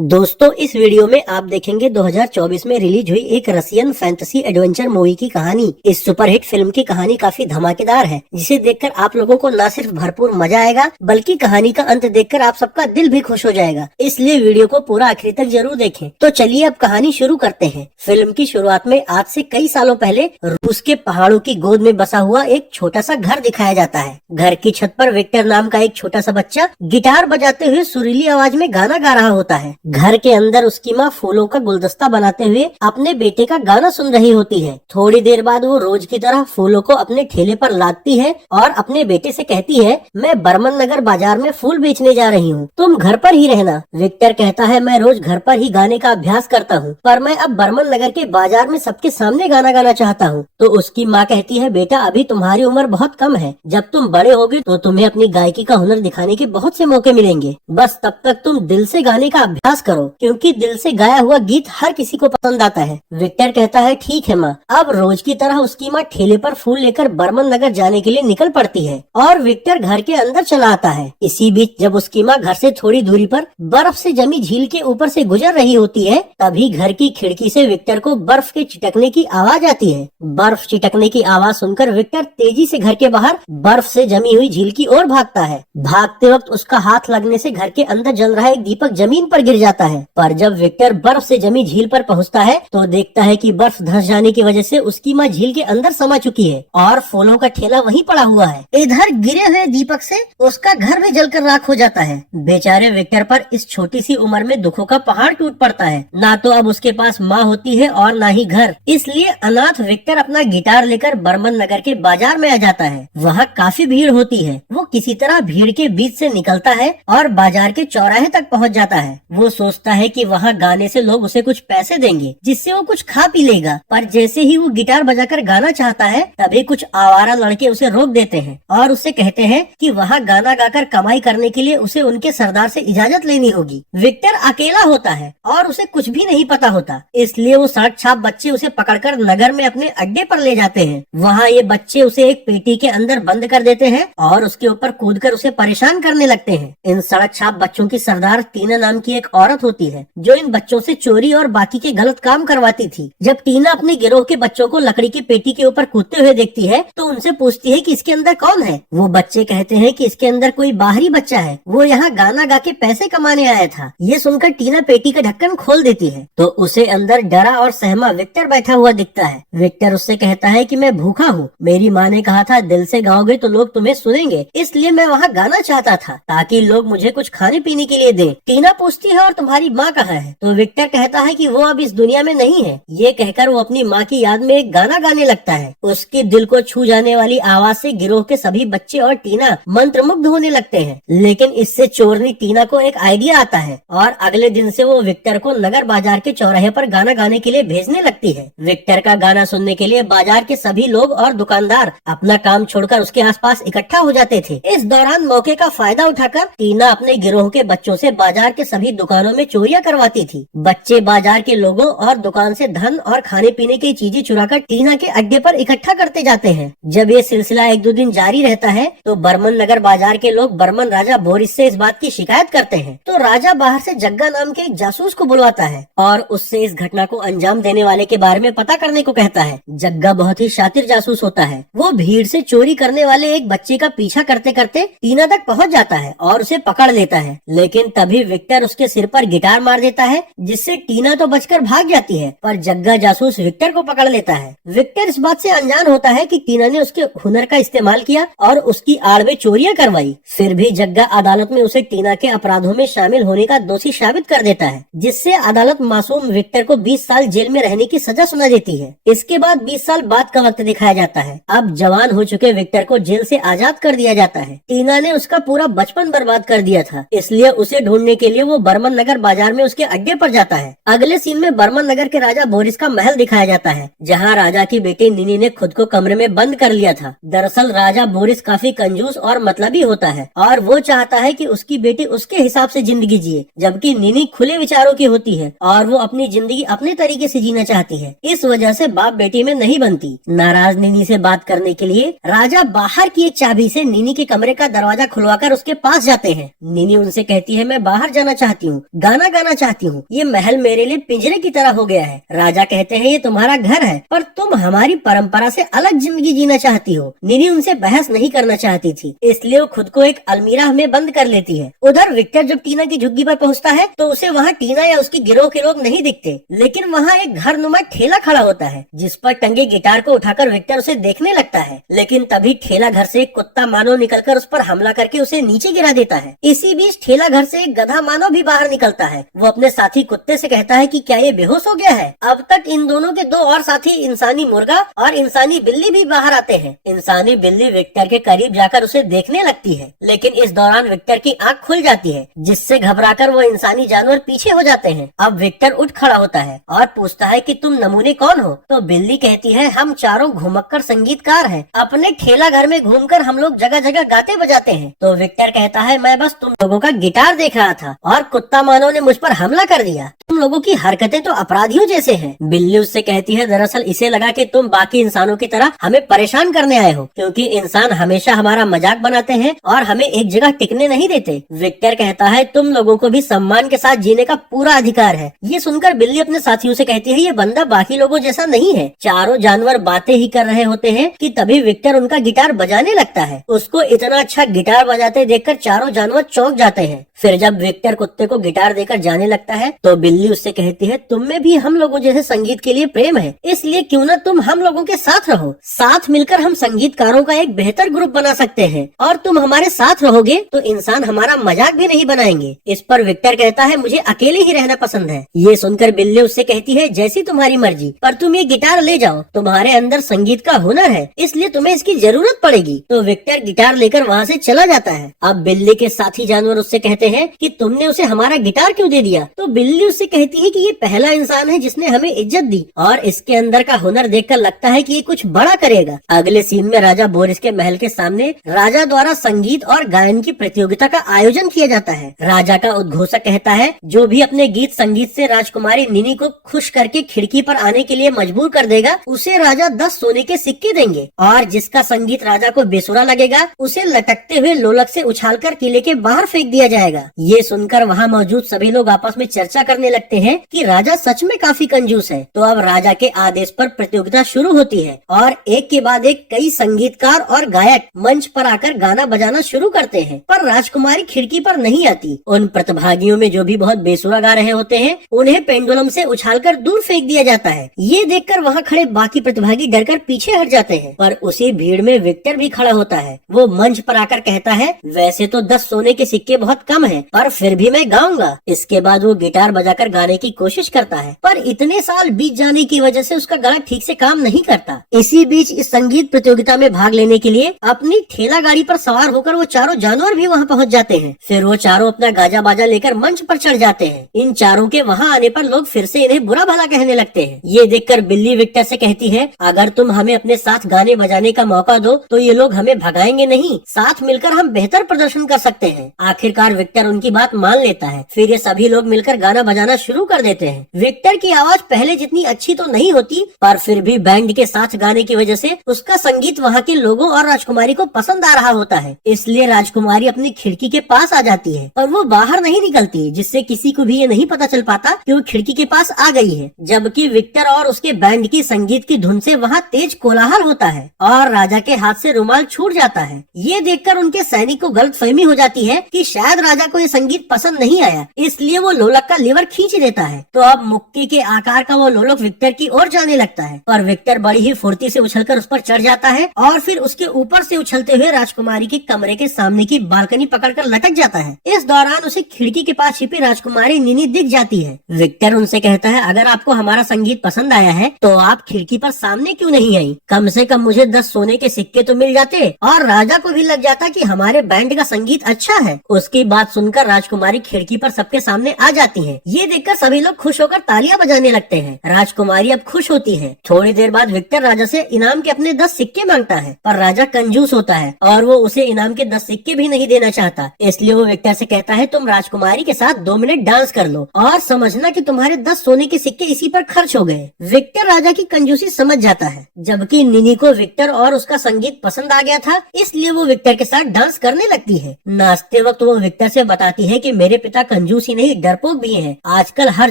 दोस्तों इस वीडियो में आप देखेंगे 2024 में रिलीज हुई एक रशियन फैंटेसी एडवेंचर मूवी की कहानी। इस सुपरहिट फिल्म की कहानी काफी धमाकेदार है, जिसे देखकर आप लोगों को न सिर्फ भरपूर मजा आएगा बल्कि कहानी का अंत देखकर आप सबका दिल भी खुश हो जाएगा। इसलिए वीडियो को पूरा आखिर तक जरूर देखें। तो चलिए अब कहानी शुरू करते हैं। फिल्म की शुरुआत में आज से कई सालों पहले रूस के पहाड़ों की गोद में बसा हुआ एक छोटा सा घर दिखाया जाता है। घर की छत पर विक्टर नाम का एक छोटा सा बच्चा गिटार बजाते हुए सुरीली आवाज में गाना गा रहा होता है। घर के अंदर उसकी माँ फूलों का गुलदस्ता बनाते हुए अपने बेटे का गाना सुन रही होती है। थोड़ी देर बाद वो रोज की तरह फूलों को अपने ठेले पर लादती है और अपने बेटे से कहती है, मैं बर्मन नगर बाजार में फूल बेचने जा रही हूँ, तुम घर पर ही रहना। विक्टर कहता है, मैं रोज घर पर ही गाने का अभ्यास करता हूँ, पर मैं अब बर्मन नगर के बाजार में सबके सामने गाना गाना चाहता हूँ। तो उसकी माँ कहती है, बेटा अभी तुम्हारी उम्र बहुत कम है, जब तुम बड़े होगे तो तुम्हें अपनी गायकी का हुनर दिखाने के बहुत से मौके मिलेंगे। बस तब तक तुम दिल से गाने का अभ्यास करो, क्योंकि दिल से गाया हुआ गीत हर किसी को पसंद आता है। विक्टर कहता है, ठीक है माँ। अब रोज की तरह उसकी माँ ठेले पर फूल लेकर बर्मन नगर जाने के लिए निकल पड़ती है और विक्टर घर के अंदर चला आता है। इसी बीच जब उसकी माँ घर से थोड़ी दूरी पर बर्फ से जमी झील के ऊपर से गुजर रही होती है, तभी घर की खिड़की से विक्टर को बर्फ के चिटकने की आवाज आती है। बर्फ चिटकने की आवाज सुनकर विक्टर तेजी से घर के बाहर बर्फ से जमी हुई झील की ओर भागता है। भागते वक्त उसका हाथ लगने से घर के अंदर जल रहा एक दीपक जमीन पर गिर जाता है। पर जब विक्टर बर्फ से जमी झील पर पहुंचता है तो देखता है कि बर्फ धंस जाने की वजह से उसकी माँ झील के अंदर समा चुकी है और फूलों का ठेला वहीं पड़ा हुआ है। इधर गिरे हुए दीपक से उसका घर भी जलकर राख हो जाता है। बेचारे विक्टर पर इस छोटी सी उम्र में दुखों का पहाड़ टूट पड़ता है। ना तो अब उसके पास माँ होती है और ना ही घर। इसलिए अनाथ विक्टर अपना गिटार लेकर बर्मन नगर के बाजार में आ जाता है। वहाँ काफी भीड़ होती है। वो किसी तरह भीड़ के बीच से निकलता है और बाजार के चौराहे तक पहुँच जाता है। वो सोचता है कि वहाँ गाने से लोग उसे कुछ पैसे देंगे, जिससे वो कुछ खा पी लेगा। पर जैसे ही वो गिटार बजाकर गाना चाहता है, तभी कुछ आवारा लड़के उसे रोक देते हैं और उससे कहते हैं कि वहाँ गाना गाकर कमाई करने के लिए उसे उनके सरदार से इजाजत लेनी होगी। विक्टर अकेला होता है और उसे कुछ भी नहीं पता होता, इसलिए वो सड़क छाप बच्चे उसे पकड़कर नगर में अपने अड्डे पर ले जाते हैं। वहाँ ये बच्चे उसे एक पेटी के अंदर बंद कर देते हैं और उसके ऊपर कूदकर उसे परेशान करने लगते हैं। इन सड़क छाप बच्चों की सरदार टीना नाम की एक औरत होती है, जो इन बच्चों से चोरी और बाकी के गलत काम करवाती थी। जब टीना अपने गिरोह के बच्चों को लकड़ी की पेटी के ऊपर कूदते हुए देखती है तो उनसे पूछती है कि इसके अंदर कौन है। वो बच्चे कहते हैं कि इसके अंदर कोई बाहरी बच्चा है, वो यहाँ गाना गा के पैसे कमाने आया था। ये सुनकर टीना पेटी का ढक्कन खोल देती है तो उसे अंदर डरा और सहमा विक्टर बैठा हुआ दिखता है। विक्टर उससे कहता है कि मैं भूखा हूँ, मेरी माँ ने कहा था दिल से गाओगे तो लोग तुम्हें सुनेंगे, इसलिए मैं वहाँ गाना चाहता था ताकि लोग मुझे कुछ खाने पीने के लिए दें। टीना पूछती है, और तुम्हारी माँ कहाँ है? तो विक्टर कहता है कि वो अब इस दुनिया में नहीं है। ये कहकर वो अपनी माँ की याद में एक गाना गाने लगता है। उसकी दिल को छू जाने वाली आवाज से गिरोह के सभी बच्चे और टीना मंत्रमुग्ध होने लगते हैं। लेकिन इससे चोरनी टीना को एक आइडिया आता है और अगले दिन से वो विक्टर को नगर बाजार के चौराहे पर गाना गाने के लिए भेजने लगती है। विक्टर का गाना सुनने के लिए बाजार के सभी लोग और दुकानदार अपना काम छोड़कर उसके आसपास इकट्ठा हो जाते थे। इस दौरान मौके का फायदा उठाकर टीना अपने गिरोह के बच्चों से बाजार के सभी दुकानों में चोरियां करवाती थी। बच्चे बाजार के लोगों और दुकान से धन और खाने पीने की चीजें चुराकर टीना के अड्डे पर इकट्ठा करते जाते हैं। जब ये सिलसिला एक दो दिन जारी रहता है तो बर्मन नगर बाजार के लोग बर्मन राजा बोरिस से इस बात की शिकायत करते हैं। तो राजा बाहर से जग्गा नाम के एक जासूस को बुलवाता है और उससे इस घटना को अंजाम देने वाले के बारे में पता करने को कहता है। जग्गा बहुत ही शातिर जासूस होता है। वो भीड़ से चोरी करने वाले एक बच्चे का पीछा करते करते टीना तक पहुँच जाता है और उसे पकड़ लेता है। लेकिन तभी विक्टर उसके सिर पर गिटार मार देता है, जिससे टीना तो बचकर भाग जाती है, पर जग्गा जासूस विक्टर को पकड़ लेता है। विक्टर इस बात से अनजान होता है कि टीना ने उसके हुनर का इस्तेमाल किया और उसकी आड़ में चोरियां करवाई। फिर भी जग्गा अदालत में उसे टीना के अपराधों में शामिल होने का दोषी साबित कर देता है, जिससे अदालत मासूम विक्टर को 20 साल जेल में रहने की सजा सुना देती है। इसके बाद 20 साल बाद का वक्त दिखाया जाता है। अब जवान हो चुके विक्टर को जेल से आजाद कर दिया जाता है। टीना ने उसका पूरा बचपन बर्बाद कर दिया था, इसलिए उसे ढूंढने के लिए वो बर्मन नगर बाजार में उसके अड्डे पर जाता है। अगले सीन में बर्मन नगर के राजा बोरिस का महल दिखाया जाता है, जहाँ राजा की बेटी निनी ने खुद को कमरे में बंद कर लिया था। दरअसल राजा बोरिस काफी कंजूस और मतलबी होता है और वो चाहता है कि उसकी बेटी उसके हिसाब से जिंदगी जिए, जबकि निनी खुले विचारों की होती है और वो अपनी जिंदगी अपने तरीके से जीना चाहती है। इस वजह से बाप बेटी में नहीं बनती। नाराज निनी से बात करने के लिए राजा बाहर की एक चाबी से निनी के कमरे का दरवाजा खुलवाकर उसके पास जाते हैं। निनी उनसे कहती है, मैं बाहर जाना चाहती हूँ, हूँ, गाना गाना चाहती हूँ, ये महल मेरे लिए पिंजरे की तरह हो गया है। राजा कहते हैं ये तुम्हारा घर है, पर तुम हमारी परंपरा से अलग जिंदगी जीना चाहती हो। निनी उनसे बहस नहीं करना चाहती थी, इसलिए वो खुद को एक अलमीरा में बंद कर लेती है। उधर विक्टर जब टीना की झुग्गी पर पहुँचता है तो उसे वहाँ टीना या उसकी गिरोह के लोग नहीं दिखते, लेकिन वहाँ एक घर नुमा ठेला खड़ा होता है जिस पर टंगे गिटार को उठाकर विक्टर उसे देखने लगता है। लेकिन तभी ठेला घर से एक कुत्ता मानव निकलकर उस पर हमला करके उसे नीचे गिरा देता है। इसी बीच ठेला घर से एक गधा मानव भी बाहर निकलता है। वो अपने साथी कुत्ते से कहता है कि क्या ये बेहोश हो गया है। अब तक इन दोनों के दो और साथी इंसानी मुर्गा और इंसानी बिल्ली भी बाहर आते हैं। इंसानी बिल्ली विक्टर के करीब जाकर उसे देखने लगती है, लेकिन इस दौरान विक्टर की आंख खुल जाती है, जिससे घबराकर वो इंसानी जानवर पीछे हो जाते हैं। अब विक्टर उठ खड़ा होता है और पूछता है कि तुम नमूने कौन हो। तो बिल्ली कहती है हम चारों घुमक्कड़ संगीतकार हैं, अपने ठेला घर में घूमकर हम लोग जगह जगह गाते बजाते हैं। तो विक्टर कहता है मैं बस तुम लोगों का गिटार देख रहा था और कुत्ता मानव ने मुझ पर हमला कर दिया। तुम लोगों की हरकतें तो अपराधियों जैसे हैं। बिल्ली उससे कहती है दरअसल इसे लगा कि तुम बाकी इंसानों की तरह हमें परेशान करने आए हो, क्योंकि इंसान हमेशा हमारा मजाक बनाते हैं और हमें एक जगह टिकने नहीं देते। विक्टर कहता है तुम लोगों को भी सम्मान के साथ जीने का पूरा अधिकार है। ये सुनकर बिल्ली अपने साथियों से कहती है ये बंदा बाकी लोगों जैसा नहीं है। चारों जानवर बातें ही कर रहे होते हैं कि तभी विक्टर उनका गिटार बजाने लगता है। उसको इतना अच्छा गिटार बजाते देखकर चारों जानवर चौंक जाते हैं। फिर जब विक्टर कुत्ते को गिटार देकर जाने लगता है तो बिल्ली उससे कहती है तुम में भी हम लोगों जैसे संगीत के लिए प्रेम है, इसलिए क्यों न तुम हम लोगों के साथ रहो। साथ मिलकर हम संगीतकारों का एक बेहतर ग्रुप बना सकते हैं और तुम हमारे साथ रहोगे तो इंसान हमारा मजाक भी नहीं बनाएंगे। इस पर विक्टर कहता है मुझे अकेले ही रहना पसंद है। ये सुनकर बिल्ली उससे कहती है जैसी तुम्हारी मर्जी, पर तुम ये गिटार ले जाओ, तुम्हारे अंदर संगीत का हुनर है, इसलिए तुम्हें इसकी जरूरत पड़ेगी। तो विक्टर गिटार लेकर वहाँ से चला जाता है। अब बिल्ली के साथी जानवर उससे कहते हैं कि तुमने उसे हमारा गिटार क्यों दे दिया। तो बिल्ली उससे कहती है कि ये पहला इंसान है जिसने हमें इज्जत दी और इसके अंदर का हुनर देखकर लगता है कि ये कुछ बड़ा करेगा। अगले सीन में राजा बोरिस के महल के सामने राजा द्वारा संगीत और गायन की प्रतियोगिता का आयोजन किया जाता है। राजा का उद्घोषक कहता है जो भी अपने गीत संगीत से राजकुमारी निनी को खुश करके खिड़की पर आने के लिए मजबूर कर देगा उसे राजा 10 सोने के सिक्के देंगे, और जिसका संगीत राजा को बेसुरा लगेगा उसे लटकते हुए लोलक से उछालकर किले के बाहर फेंक दिया जाएगा। ये सुनकर वहाँ मौजूद सभी लोग आपस में चर्चा करने लगते हैं कि राजा सच में काफी कंजूस है। तो अब राजा के आदेश पर प्रतियोगिता शुरू होती है और एक के बाद एक कई संगीतकार और गायक मंच पर आकर गाना बजाना शुरू करते हैं, पर राजकुमारी खिड़की पर नहीं आती। उन प्रतिभागियों में जो भी बहुत बेसुरा गा रहे होते हैं उन्हें पेंडुलम से उछालकर दूर फेंक दिया जाता है। ये देखकर वहाँ खड़े बाकी प्रतिभागी डरकर पीछे हट जाते हैं, पर उसी भीड़ में विक्टर भी खड़ा होता है। वो मंच पर आकर कहता है वैसे तो 10 सोने के सिक्के बहुत कम है, पर फिर भी मैं गाऊंगा। इसके बाद वो गिटार बजाकर गाने की कोशिश करता है, पर इतने साल बीत जाने की वजह से उसका गला ठीक से काम नहीं करता। इसी बीच इस संगीत प्रतियोगिता में भाग लेने के लिए अपनी ठेला गाड़ी पर सवार होकर वो चारों जानवर भी वहाँ पहुँच जाते हैं। फिर वो चारों अपना गाजा बाजा लेकर मंच पर चढ़ जाते हैं। इन चारों के वहाँ आने पर लोग फिर से इन्हें बुरा भला कहने लगते हैं। ये देखकर बिल्ली विक्टर से कहती है अगर तुम हमें अपने साथ गाने बजाने का मौका दो तो ये लोग हमें भगाएंगे नहीं, साथ मिलकर हम बेहतर प्रदर्शन कर सकते हैं। आखिरकार विक्टर उनकी बात मान लेता है। फिर ये सभी लोग मिलकर गाना बजाना शुरू कर देते हैं। विक्टर की आवाज पहले जितनी अच्छी तो नहीं होती, पर फिर भी बैंड के साथ गाने की वजह से उसका संगीत वहाँ के लोगों और राजकुमारी को पसंद आ रहा होता है। इसलिए राजकुमारी अपनी खिड़की के पास आ जाती है और वो बाहर नहीं निकलती, जिससे किसी को भी ये नहीं पता चल पाता कि वो खिड़की के पास आ गई है। जबकि विक्टर और उसके बैंड की संगीत की धुन से वहाँ तेज कोलाहल होता है और राजा के हाथ से रुमाल छूट जाता है। ये देखकर उनके सैनिक को गलतफहमी हो जाती है कि शायद राजा को ये संगीत पसंद नहीं आया, इसलिए वो लोलक का लीवर खींच देता है। तो अब मुक्के के आकार का वो लोलक विक्टर की ओर जाने लगता है, पर विक्टर बड़ी ही फुर्ती से उछलकर उस पर चढ़ जाता है और फिर उसके ऊपर से उछलते हुए राजकुमारी के कमरे के सामने की बालकनी पकड़कर लटक जाता है। इस दौरान उसे खिड़की के पास छिपी राजकुमारी निनी दिख जाती है। विक्टर उनसे कहता है अगर आपको हमारा संगीत पसंद आया है तो आप खिड़की पर सामने क्यों नहीं आई? कम से कम मुझे 10 सोने के सिक्के तो मिल जाते और राजा को भी लग जाता कि हमारे बैंड का संगीत अच्छा है। उसकी बात सुनकर राजकुमारी खिड़की पर सबके सामने आ जाती है। ये देखकर सभी लोग खुश होकर तालियां बजाने लगते हैं। राजकुमारी अब खुश होती है। थोड़ी देर बाद विक्टर राजा से इनाम के अपने 10 सिक्के मांगता है, पर राजा कंजूस होता है और वो उसे इनाम के 10 सिक्के भी नहीं देना चाहता। इसलिए वो विक्टर से कहता है तुम राजकुमारी के साथ 2 मिनट डांस कर लो और समझना कि तुम्हारे 10 सोने के सिक्के इसी पर खर्च हो गए। विक्टर राजा की कंजूसी समझ जाता है। जबकि निनी को विक्टर और उसका संगीत पसंद आ गया था, इसलिए वो विक्टर के साथ डांस करने लगती है। नाचते वक्त वो विक्टर से बताती है कि मेरे पिता कंजूस ही नहीं डरपोक भी है। आजकल हर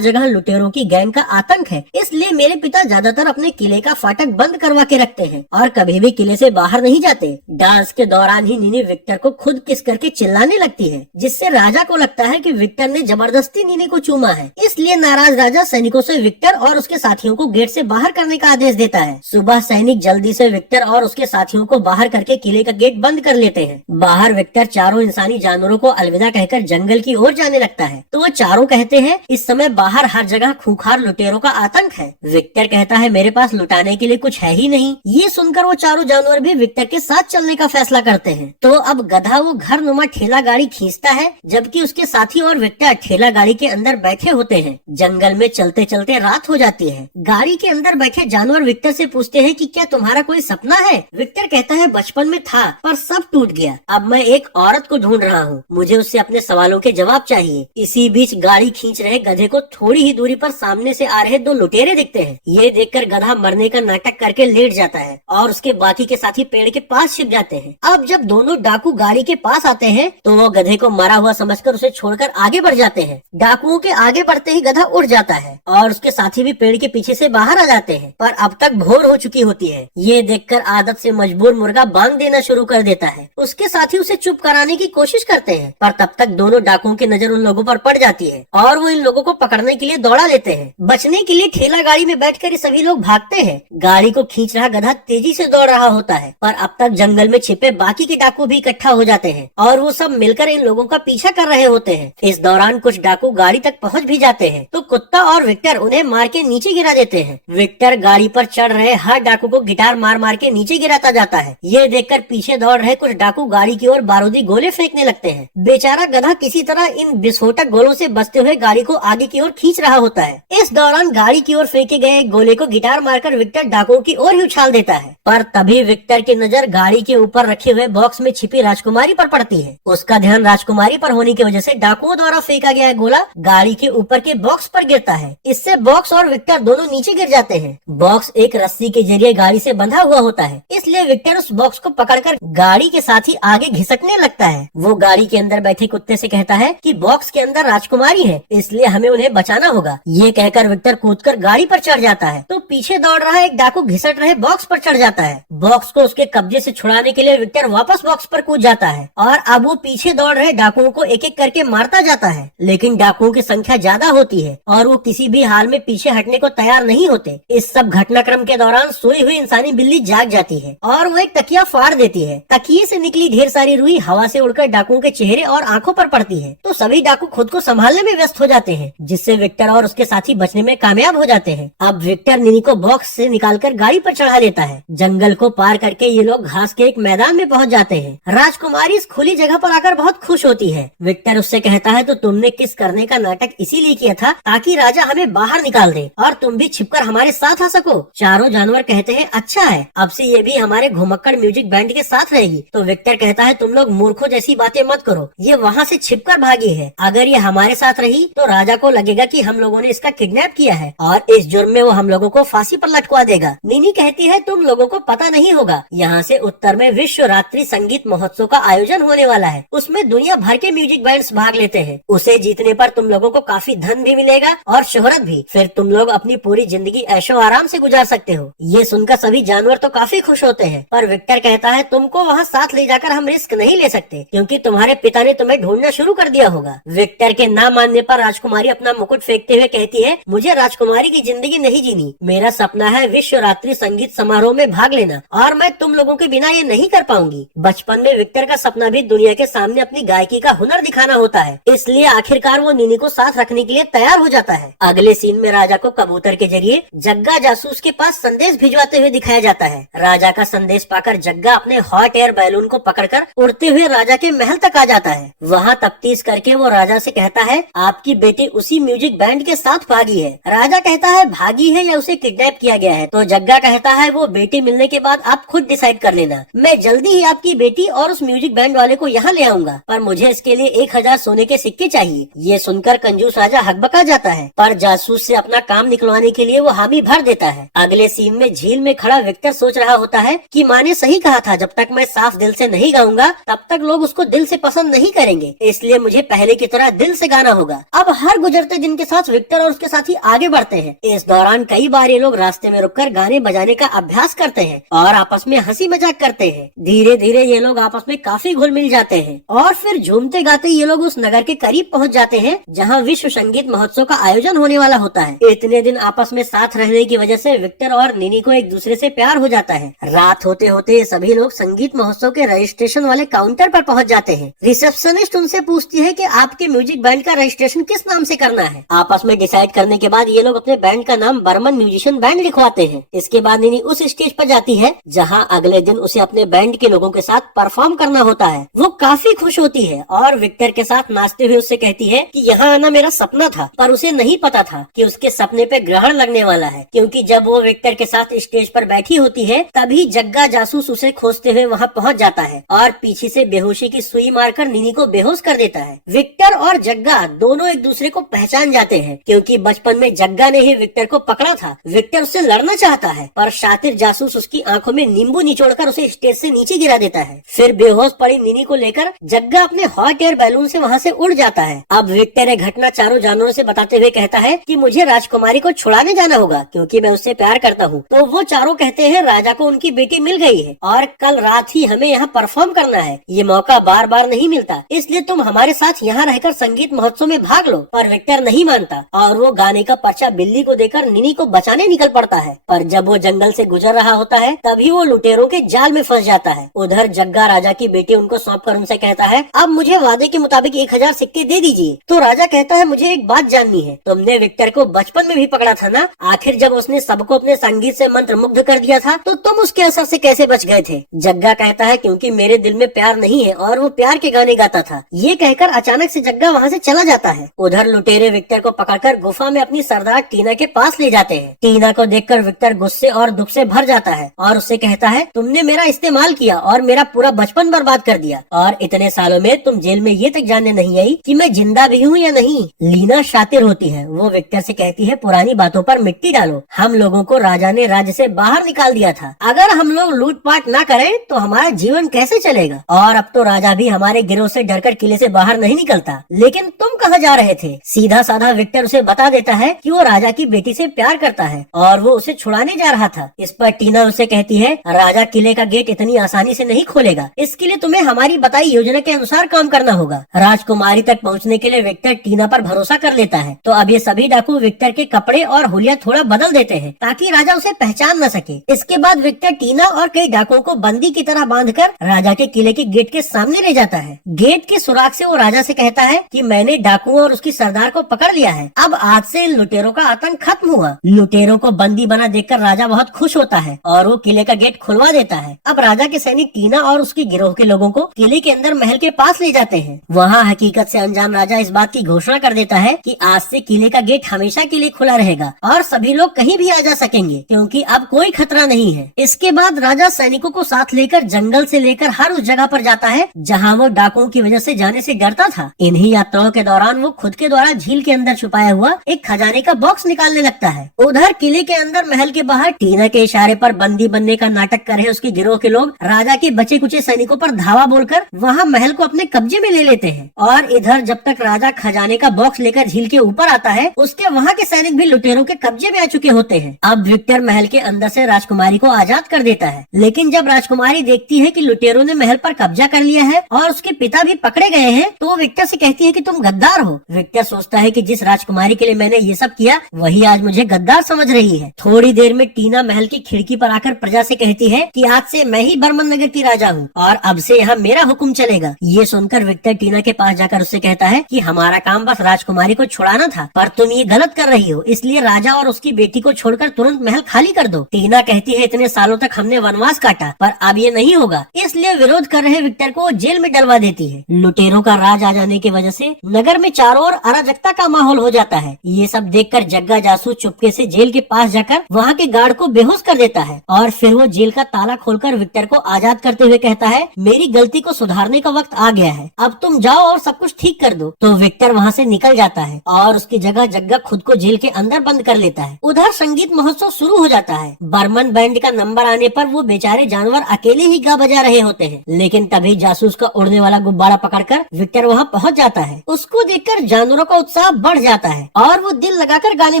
जगह लुटेरों की गैंग का आतंक है, इसलिए मेरे पिता ज्यादातर अपने किले का फाटक बंद करवा के रखते हैं और कभी भी किले से बाहर नहीं जाते। डांस के दौरान ही नीनी विक्टर को खुद किस करके चिल्लाने लगती है, जिससे राजा को लगता है कि विक्टर ने जबरदस्ती नीनी को चूमा है। इसलिए नाराज राजा सैनिकों से विक्टर और उसके साथियों को गेट से बाहर करने का आदेश देता है। सुबह सैनिक जल्दी से विक्टर और उसके साथियों को बाहर करके किले का गेट बंद कर लेते हैं। बाहर विक्टर चारों इंसानी जानवरों को अलविदा कहकर जंगल की ओर जाने लगता है, तो वो चारों कहते हैं इस समय बाहर हर जगह खूंखार लुटेरों का आतंक है। विक्टर कहता है मेरे पास लुटाने के लिए कुछ है ही नहीं। ये सुनकर वो चारों जानवर भी विक्टर के साथ चलने का फैसला करते हैं। तो अब गधा वो घर नुमा ठेला गाड़ी खींचता है, जबकि उसके साथी और विक्टर ठेला गाड़ी के अंदर बैठे होते हैं। जंगल में चलते चलते रात हो जाती है। गाड़ी के अंदर बैठे जानवर विक्टर से पूछते हैं कि क्या तुम्हारा कोई सपना है? विक्टर कहता है बचपन में था पर सब टूट गया। अब मैं एक औरत को ढूंढ रहा हूँ, मुझे उससे अपने सवालों के जवाब चाहिए। इसी बीच गाड़ी खींच रहे गधे को थोड़ी ही दूरी पर सामने से आ रहे दो लुटेरे दिखते हैं। ये देखकर गधा मरने का नाटक करके लेट जाता है और उसके बाकी के साथी पेड़ के पास छिप जाते हैं। अब जब दोनों डाकू गाड़ी के पास आते हैं तो वो गधे को मरा हुआ समझकर उसे छोड़कर आगे बढ़ जाते हैं। डाकुओं के आगे बढ़ते ही गधा उड़ जाता है और उसके साथी भी पेड़ के पीछे से बाहर आ जाते हैं, पर अब तक भोर हो चुकी होती है। ये देखकर आदत से मजबूर मुर्गा बांग देना शुरू कर देता है। उसके साथी उसे चुप कराने की कोशिश करते हैं, पर तब तक दोनों डाकुओं की नजर उन लोगों पर पड़ जाती है और वो इन लोगों को पकड़ने के लिए दौड़ा लेते हैं। बचने के लिए ठेला गाड़ी में बैठकर सभी लोग भागते हैं। गाड़ी को खींच रहा गधा तेजी से दौड़ रहा होता है, पर अब तक जंगल में छिपे बाकी के डाकू भी इकट्ठा हो जाते हैं और वो सब मिलकर इन लोगों का पीछा कर रहे होते हैं। इस दौरान कुछ डाकू गाड़ी तक पहुंच भी जाते हैं, तो कुत्ता और विक्टर उन्हें मार के नीचे गिरा देते हैं। विक्टर गाड़ी पर चढ़ रहे हर डाकू को गिटार मार मार के नीचे गिराता जाता है। ये देखकर पीछे दौड़ रहे कुछ डाकू गाड़ी की ओर बारूदी गोले फेंकने लगते हैं। बेचारा गधा किसी तरह इन विस्फोटक गोलों से बचते हुए गाड़ी को आगे की ओर खींच रहा होता है। इस दौरान गाड़ी की ओर फेंके गए गोले को गिटार मारकर विक्टर डाकुओं की ओर ही उछाल देता है, पर तभी विक्टर की नजर गाड़ी के ऊपर रखे हुए बॉक्स में छिपी राजकुमारी पर पड़ती है। उसका ध्यान राजकुमारी पर होने की वजह से डाकुओं द्वारा फेंका गया गोला गाड़ी के ऊपर के बॉक्स पर गिरता है। इससे बॉक्स और विक्टर दोनों नीचे गिर जाते हैं। बॉक्स एक रस्सी के जरिए गाड़ी से बंधा हुआ होता है, इसलिए विक्टर उस बॉक्स को पकड़कर गाड़ी के साथ ही आगे घिसकने लगता है। वो गाड़ी के अंदर बैठे कुत्ते से कहता है कि बॉक्स के अंदर राजकुमारी है, इसलिए हमें उन्हें बचाना होगा। ये कहकर विक्टर कूदकर गाड़ी पर चढ़ जाता है, तो पीछे दौड़ रहा एक डाकू घिसट रहे बॉक्स पर चढ़ जाता है। बॉक्स को उसके कब्जे से छुड़ाने के लिए विक्टर वापस बॉक्स पर कूद जाता है और अब वो पीछे दौड़ रहे डाकुओं को एक एक करके मारता जाता है। लेकिन डाकुओं की संख्या ज्यादा होती है और वो किसी भी हाल में पीछे हटने को तैयार नहीं होते। इस सब घटनाक्रम के दौरान सोई हुई इंसानी बिल्ली जाग जाती है और वो एक तकिया फाड़ देती है। तकिए से निकली ढेर सारी रुई हवा से उड़कर डाकुओं के चेहरे और आंखों पर पड़ती है, तो सभी डाकू खुद को संभालने में व्यस्त हो जाते हैं, जिससे विक्टर और उसके साथी बचने में कामयाब हो जाते हैं। अब विक्टर निनी को बॉक्स से निकालकर गाड़ी पर चढ़ा देता है। जंगल को पार करके ये लोग घास के एक मैदान में पहुंच जाते हैं। राजकुमारी इस खुली जगह पर आकर बहुत खुश होती है। विक्टर उससे कहता है तो तुमने किस करने का नाटक इसीलिए किया था ताकि राजा हमें बाहर निकाल दे और तुम भी छिपकर हमारे साथ आ सको। चारों जानवर कहते हैं अच्छा है, अब से ये भी हमारे घुमक्कड़ म्यूजिक बैंड के साथ रहेगी। तो विक्टर कहता है तुम लोग मूर्खों जैसी बातें मत करो, ये वहाँ से छिपकर भागी है। अगर ये हमारे साथ रही तो राजा को लगेगा कि हम लोगों ने इसका किडनैप किया है और इस जुर्म में वो हम लोगों को फांसी पर लटकवा देगा। नीनी कहती है तुम लोगों को पता नहीं होगा, यहाँ से उत्तर में विश्व रात्रि संगीत महोत्सव का आयोजन होने वाला है। उसमें दुनिया भर के म्यूजिक बैंड्स भाग लेते हैं। उसे जीतने पर तुम लोगों को काफी धन भी मिलेगा और शोहरत भी। फिर तुम लोग अपनी पूरी जिंदगी ऐशो आराम से गुजार सकते हो। ये सुनकर सभी जानवर तो काफी खुश होते हैं, पर विक्टर कहता है तुमको वहाँ साथ ले जाकर हम रिस्क नहीं ले सकते, क्योंकि तुम्हारे पिता ने तुम्हें ढूंढना शुरू कर दिया होगा। विक्टर के ना मानने पर राजकुमारी अपना मुकुट फेंकते हुए कहती है मुझे राजकुमारी की जिंदगी नहीं जीनी, मेरा सपना है विश्व रात्रि संगीत समारोह में भाग लेना और मैं तुम लोगों के बिना ये नहीं कर पाऊंगी। बचपन में विक्टर का सपना भी दुनिया के सामने अपनी गायकी का हुनर दिखाना होता है, इसलिए आखिरकार वो नीनी को साथ रखने के लिए तैयार हो जाता है। अगले सीन में राजा को कबूतर के जरिए जग्गा जासूस के पास संदेश भिजवाते हुए दिखाया जाता है। राजा का संदेश पाकर जग्गा अपने हॉट एयर बैलून को पकड़कर उड़ते हुए राजा के महल तक आ जाता है। वहाँ तफ्तीश करके वो राजा से कहता है आपकी बेटी उसी म्यूजिक बैंड के साथ भागी है। राजा कहता है भागी है या उसे किडनैप किया गया है, तो जग्गा कहता है वो बेटी मिलने के बाद आप खुद डिसाइड कर लेना। मैं जल्दी ही आपकी बेटी और उस म्यूजिक बैंड वाले को यहाँ ले आऊंगा, पर मुझे इसके लिए 1000 सोने के सिक्के चाहिए। ये सुनकर कंजूस राजा हकबका जाता है, पर जासूस से अपना काम निकलवाने के लिए वो हामी भर देता है। अगले सीन में झील में खड़ा विक्टर सोच रहा होता है कि माँ ने सही कहा था, जब तक मैं साफ दिल से नहीं गाऊंगा तब तक लोग उसको दिल से पसंद नहीं करेंगे, इसलिए मुझे पहले की तरह दिल से गाना होगा। अब हर गुजरते दिन के साथ विक्टर और उसके साथी आगे बढ़ते हैं। इस दौरान कई बार ये लोग रास्ते में रुककर गाने बजाने का अभ्यास करते हैं और आपस में हंसी मजाक करते हैं। धीरे धीरे ये लोग आपस में काफी घुल मिल जाते हैं और फिर झूमते गाते ये लोग उस नगर के करीब पहुंच जाते हैं जहां विश्व संगीत महोत्सव का आयोजन होने वाला होता है। इतने दिन आपस में साथ रहने की वजह से विक्टर और निनी को एक दूसरे से प्यार हो जाता है। रात होते होते सभी लोग संगीत महोत्सव के रजिस्ट्रेशन वाले काउंटर पर पहुंच जाते हैं। रिसेप्शनिस्ट उनसे पूछती है कि आपके म्यूजिक बैंड का रजिस्ट्रेशन किस नाम से करना है। आपस में डिसाइड करने के बाद ये लोग अपने बैंड का नाम बर्मन म्यूजिशियन बैंड लिखवाते हैं। इसके बाद निनी उस स्टेज पर जाती है जहां अगले दिन उसे अपने बैंड के लोगों के साथ परफॉर्म करना होता है। वो काफी खुश होती है और विक्टर के साथ नाचते हुए उससे कहती है कि यहाँ आना मेरा सपना था, पर उसे नहीं पता था कि उसके सपने पे ग्रहण लगने वाला है, क्योंकि जब वो विक्टर के साथ स्टेज पर बैठी होती है तभी जग्गा जासूस उसे खोजते हुए वहाँ पहुँच जाता है और पीछे से बेहोशी की सुई मारकर निनी को बेहोश कर देता है। विक्टर और जग्गा दोनों एक दूसरे को पहचान जाते हैं, क्योंकि बचपन में जग्गा ने ही विक्टर को पकड़ा था। विक्टर उससे लड़ना चाहता है पर शातिर जासूस उसकी आंखों में नींबू निचोड़कर उसे स्टेज से नीचे गिरा देता है। फिर बेहोश पड़ी निनी को लेकर जग्गा अपने हॉट एयर बैलून से वहाँ से उड़ जाता है। अब विक्टर ये घटना चारों जानवरों से बताते हुए कहता है कि मुझे राजकुमारी को छुड़ाने जाना होगा क्योंकि मैं उससे प्यार करता हूँ। तो वो चारों कहते हैं राजा को उनकी बेटी मिल गई है और कल रात ही हमें यहाँ परफॉर्म करना है। ये मौका बार बार नहीं मिलता, इसलिए तुम हमारे साथ यहाँ रहकर संगीत महोत्सव में भाग लो। पर विक्टर नहीं मानता और वो गाने का पर्चा बिल्ली को देकर निनी को बचाने निकल पड़ता है। पर जब वो जंगल से गुजर रहा होता है तभी वो लुटेरों के जाल में फंस जाता है। उधर जग्गा राजा की बेटी उनको सौंप कर उनसे कहता है अब मुझे वादे के मुताबिक 1000 सिक्के दे दीजिए। तो राजा कहता है मुझे एक बात जाननी है, तुमने विक्टर को बचपन में भी पकड़ा था ना, आखिर जब उसने सबको अपने संगीत से मंत्र मुग्ध कर दिया था तो तुम उसके असर से कैसे बच गए थे? जग्गा कहता है क्योंकि मेरे दिल में प्यार नहीं है और वो प्यार के गाने गाता था। ये कहकर अचानक से जग्गा वहाँ से चला जाता है। उधर लुटेरे विक्टर को पकड़कर गुफा में अपनी सरदार टीना के पास ले जाते हैं। टीना को देखकर विक्टर गुस्से और दुख से भर जाता है और उससे कहता है तुमने मेरा इस्तेमाल किया और मेरा पूरा बचपन बर्बाद कर दिया और इतने सालों में तुम जेल में ये तक जानने नहीं आई कि मैं जिंदा भी हूँ या नहीं। लीना शातिर होती है, वो विक्टर से कहती है पुरानी बातों पर मिट्टी डालो, हम लोगों को राजा ने राज्य से बाहर निकाल दिया था, अगर हम लोग लूटपाट ना करें तो हमारा जीवन कैसे चलेगा? और अब तो राजा भी हमारे गिरोह से डरकर किले से बाहर नहीं निकलता। लेकिन तुम कहाँ जा रहे थे? सीधा साधा विक्टर उसे बता देता है कि वो राजा की बेटी से प्यार करता है और वो उसे छुड़ाने जा रहा था। इस पर टीना उसे कहती है राजा किले का गेट इतनी आसानी से नहीं खोलेगा, इसके लिए तुम्हें हमारी बताई योजना के अनुसार काम करना होगा। राजकुमारी तक पहुँचने के लिए विक्टर टीना पर भरोसा कर लेता है। तो अब ये सभी डाकू विक्टर के कपड़े और हुलिया थोड़ा बदल देते हैं ताकि राजा उसे पहचान न सके। इसके बाद विक्टर टीना और कई डाकुओं को बंदी की तरह बांधकर राजा के किले के गेट के सामने ले जाता है। गेट के सुराग से वो राजा से कहता है कि मैंने डाकुओं और उसकी सरदार को पकड़ लिया है, अब आज से इन लुटेरों का आतंक खत्म हुआ। लुटेरों को बंदी बना देखकर राजा बहुत खुश होता है और वो किले का गेट खुलवा देता है। अब राजा के सैनिक टीना और उसके गिरोह के लोगों को किले के अंदर महल के पास ले जाते हैं। वहाँ हकीकत से अनजान राजा इस बात की घोषणा कर देता है कि आज से किले का गेट हमेशा के लिए खुला रहेगा और सभी लोग कहीं भी आ जा सकेंगे क्योंकि अब कोई खतरा नहीं है। इसके बाद राजा सैनिकों को साथ लेकर जंगल से लेकर हर उस जगह पर जाता है जहाँ वो डाकुओं की वजह से जाने से डरता था। इन्हीं यात्राओं के दौरान वो खुद के द्वारा झील के अंदर छुपाया हुआ एक खजाने का बॉक्स निकालने लगता है। उधर किले के अंदर महल के बाहर टीना के इशारे पर बंदी बनने का नाटक कर रहे उसके गिरोह के लोग राजा के बचे कुचे सैनिकों पर धावा बोलकर वहाँ महल को अपने कब्जे में ले लेते हैं। और इधर जब तक राजा खजाने का बॉक्स लेकर झील के ऊपर आता है उसके वहाँ के सैनिक भी लुटेरों के कब्जे में आ चुके होते हैं। अब विक्टर महल के अंदर से राजकुमारी को आजाद कर देता है, लेकिन जब राजकुमारी देखती है कि लुटेरों ने महल पर कब्जा कर लिया है और उसके पिता भी पकड़े गए हैं तो वो विक्टर से कहती है कि तुम गद्दार हो। विक्टर सोचता है कि जिस राजकुमारी के लिए मैंने ये सब किया वही आज मुझे गद्दार समझ रही है। थोड़ी देर में टीना महल की खिड़की पर आकर प्रजा से कहती है कि आज से मैं ही बर्मन नगर की राजा हूँ और अब से यहाँ मेरा हुक्म चलेगा। ये सुनकर विक्टर टीना के पास जाकर उससे कहता है कि हमारा काम बस राजकुमारी को छुड़ाना था, पर तुम ये गलत कर रही हो, इसलिए राजा और उसकी बेटी को छोड़कर तुरंत महल खाली कर दो। टीना कहती है इतने सालों तक हमने वनवास काटा पर अब ये नहीं होगा, इसलिए विरोध कर रहे विक्टर को जेल में डलवा देती है। लुटेरों का राज आ जाने की वजह से नगर में चारों ओर अराजकता का माहौल हो जाता है। ये सब देखकर जग्गा जासूस चुपके से जेल के पास जाकर वहाँ के गार्ड को बेहोश कर देता है और फिर वो जेल का ताला खोलकर विक्टर को आजाद करते हुए कहता है मेरी गलती को सुधारने का वक्त आ गया है, अब तुम जाओ और सब कुछ ठीक कर दो। तो विक्टर वहाँ से निकल जाता है और उसकी जगह जग्गा खुद को जेल के अंदर बंद कर लेता है। उधर संगीत महोत्सव शुरू हो जाता है। बर्मन बैंड का नंबर आने पर वो बेचारे जानवर अकेले ही गा बजा रहे होते हैं, लेकिन तभी जासूस का उड़ने वाला गुब्बारा पकड़कर विक्टर वहाँ पहुँच जाता है। उसको देखकर जानवरों का उत्साह बढ़ जाता है और वो दिल लगाकर गाने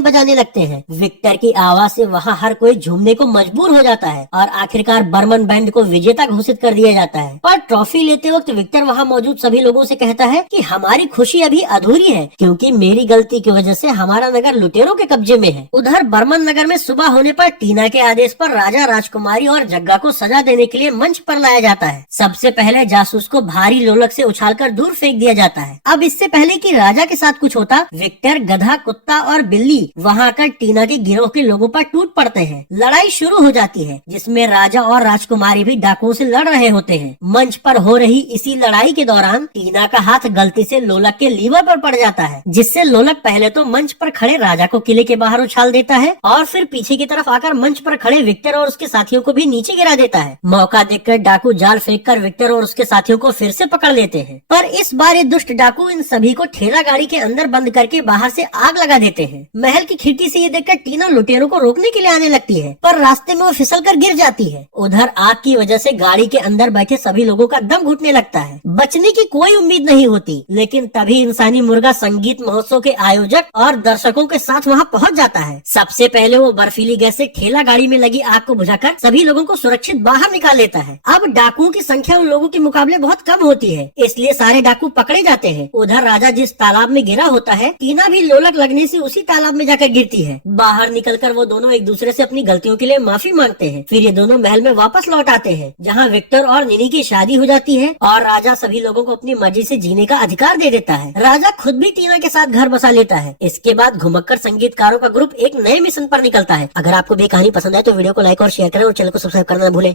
बजाने लगते हैं। विक्टर की आवाज से वहाँ हर कोई झूमने को मजबूर हो जाता है और आखिरकार बर्मन बैंड को विजेता घोषित कर दिया जाता है। पर ट्रॉफी लेते वक्त विक्टर वहाँ मौजूद सभी लोगों से कहता है कि हमारी खुशी अभी अधूरी है, क्योंकि मेरी गलती की वजह से हमारा नगर लुटेरों के कब्जे में है। उधर बर्मन नगर में सुबह होने पर टीना के आदेश पर राजा, राजकुमारी और जग्गा को सजा देने के लिए मंच पर लाया जाता है। सबसे पहले जासूस को भारी लोलक से उछालकर दूर फेंक दिया जाता है। अब इससे पहले कि राजा के साथ कुछ होता, विक्टर, गधा, कुत्ता और बिल्ली वहाँ आकर टीना के गिरोह के लोगों पर टूट पड़ते हैं। लड़ाई शुरू हो जाती है, जिसमें राजा और राजकुमारी भी डाकुओं से लड़ रहे होते हैं। मंच पर हो रही इसी लड़ाई के दौरान टीना का हाथ गलती से लोलक के लीवर पर पड़ जाता है, जिससे लोलक पहले तो मंच पर खड़े राजा को किले के बाहर उछाल देता है और फिर पीछे की तरफ आकर मंच पर खड़े विक्टर और उसके साथियों को भी नीचे गिरा देता है। मौका देखकर डाकू जाल फेंककर विक्टर और उसके साथियों को फिर से पकड़ लेते हैं, पर इस बार ये दुष्ट डाकू इन सभी को ठेला गाड़ी के अंदर बंद करके बाहर से आग लगा देते हैं। महल की खिड़की से ये देखकर टीना लुटेरों को रोकने के लिए आने लगती है, पर रास्ते में वो फिसल कर गिर जाती है। उधर आग की वजह से गाड़ी के अंदर बैठे सभी लोगों का दम घुटने लगता है। बचने की कोई उम्मीद नहीं होती, लेकिन तभी इंसानी मुर्गा संगीत महोत्सव के आयोजक और दर्शकों के साथ वहाँ पहुँच जाता है। सबसे पहले वो बर्फीली गैस से ठेला गाड़ी में लगी आग को बुझाकर सभी लोगों को सुरक्षित बाहर निकाल लेता है। अब डाकुओं की संख्या उन लोगों के मुकाबले बहुत कम होती है, इसलिए सारे डाकू पकड़े जाते हैं। उधर राजा जिस तालाब में गिरा होता है, टीना भी लोलक लगने से उसी तालाब में जाकर गिरती है। बाहर निकलकर वो दोनों एक दूसरे से अपनी गलतियों के लिए माफी मांगते हैं। फिर ये दोनों महल में वापस लौट आते हैं, जहाँ विक्टर और निनी की शादी हो जाती है और राजा सभी लोगों को अपनी मर्जी से जीने का अधिकार दे देता है। राजा खुद भी टीना के साथ घर बसा लेता है। इसके बाद घुमक्कर संगीतकारों का ग्रुप एक नए मिशन पर निकलता है। अगर आपको भी कहानी पसंद आए तो वीडियो को लाइक और शेयर करें और चैनल को सब्सक्राइब करना न भूलें।